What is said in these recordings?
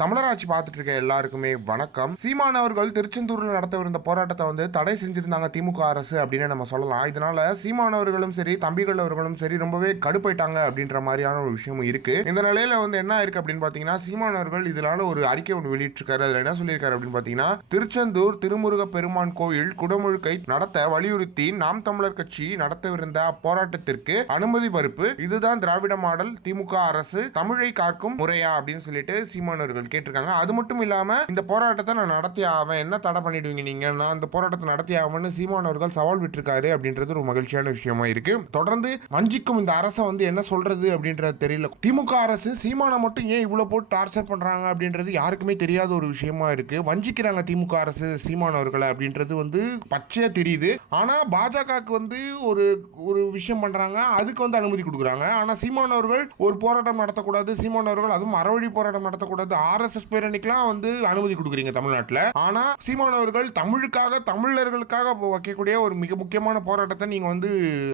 தமிழராட்சி பார்த்துட்டு இருக்க எல்லாருக்குமே வணக்கம். சீமான் அவர்கள் திருச்செந்தூரில் நடத்தவிருந்த போராட்டத்தை தடை செஞ்சிருந்தாங்க திமுக அரசு அப்படின்னு நம்ம சொல்லலாம். இதனால சீமான் அவர்களும் சரி, தம்பிகள் அவர்களும் சரி ரொம்பவே கடுப்பாயிட்டாங்க அப்படின்ற மாதிரியான ஒரு விஷயமும் இருக்கு. இந்த நிலையில என்ன ஆயிருக்கு அப்படின்னு பாத்தீங்கன்னா, சீமான் அவர்கள் இதனால ஒரு அறிக்கை ஒன்று வெளியிட்டிருக்காரு. அதுல என்ன சொல்லியிருக்காரு அப்படின்னு பாத்தீங்கன்னா, திருச்செந்தூர் திருமுருக பெருமான் கோயில் குடமுழுக்கை நடத்த வலியுறுத்தி நாம் தமிழர் கட்சி நடத்தவிருந்த போராட்டத்திற்கு அனுமதி மறுப்பு. இதுதான் திராவிட மாடல் திமுக அரசு தமிழை காக்கும் முறையா அப்படின்னு சொல்லிட்டு சீமான் அவர்கள் கேட்டிருக்காங்க. அது மட்டும் இல்லாம இந்த போராட்டத்தை நான் நடத்தி ஆவேன், என்ன தடை பண்ணிடுவீங்க நீங்க, நான் இந்த போராட்டத்தை நடத்தி ஆவேன்னு சீமான் அவர்கள் சவால் விட்டுருக்காரு அப்படின்றது ஒரு மகிழ்ச்சியான விஷயமா இருக்கு. தொடர்ந்து வஞ்சிக்கும் இந்த அரசை என்ன சொல்றது அப்படின்றது தெரியல. திமுக அரசு சீமானை மட்டும் ஏன் இவ்வளவு போட்டு டார்ச்சர் பண்றாங்க அப்படின்றது யாருக்குமே தெரியாத ஒரு விஷயமா இருக்கு. வஞ்சிக்கிறாங்க திமுக அரசு சீமான் அவர்களை அப்படின்றது பச்சையா தெரியுது. ஆனா பாஜகவுக்கு ஒரு ஒரு விஷயம் பண்றாங்க, அதுக்கு அனுமதி கொடுக்குறாங்க. ஆனா சீமான் அவர்கள் ஒரு போராட்டம் நடத்தக்கூடாது, சீமான் அவர்கள் அதுவும் அறவழி போராட்டம் நடத்தக்கூடாது, ஆர்எஸ்எஸ் பேரணிக்கெல்லாம் அனுமதி கொடுக்குறீங்க தமிழ்நாட்டில். ஆனா சீமான் அவர்கள் தமிழுக்காக தமிழர்களுக்காக வைக்கக்கூடிய ஒரு மிக முக்கியமான போராட்டத்தை நீங்க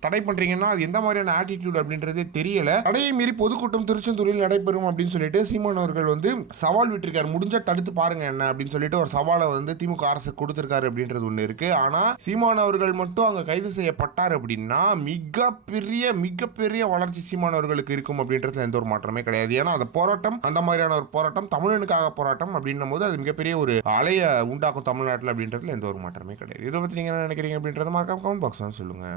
தடை பண்றீங்கன்னா அது எந்த மாதிரியான ஆட்டிடியூட் அப்படின்றதே தெரியல. தடையை மீறி பொதுக்கூட்டம் திருச்செந்தூரில் நடைபெறும் அப்படின்னு சொல்லிட்டு சீமான் அவர்கள் சவால் விட்டிருக்காரு. முடிஞ்சா தடுத்து பாருங்க என்ன அப்படின்னு சொல்லிட்டு ஒரு சவாலை திமுக அரசு கொடுத்திருக்காரு அப்படின்றது ஒண்ணு இருக்கு. ஆனா சீமான் அவர்கள் மட்டும் அங்க கைது செய்யப்பட்டார் அப்படின்னா மிகப்பெரிய வளர்ச்சி சீமான் அவர்களுக்கு இருக்கும் அப்படின்றதுல எந்த ஒரு மாற்றமே கிடையாது. ஏன்னா அந்த போராட்டம் அந்த மாதிரியான ஒரு போராட்டம் தமிழனுக்காக போராட்டம் அப்படின்னும் போது அது மிகப்பெரிய ஒரு அலைய உண்டாக்கும் தமிழ்நாட்டில் அப்படின்றதுல எந்த ஒரு மாற்றமே கிடையாது. இதை பற்றி நீங்க என்ன நினைக்கிறீங்க அப்படின்றத மறக்காம கமெண்ட் பாக்ஸ் சொல்லுங்க.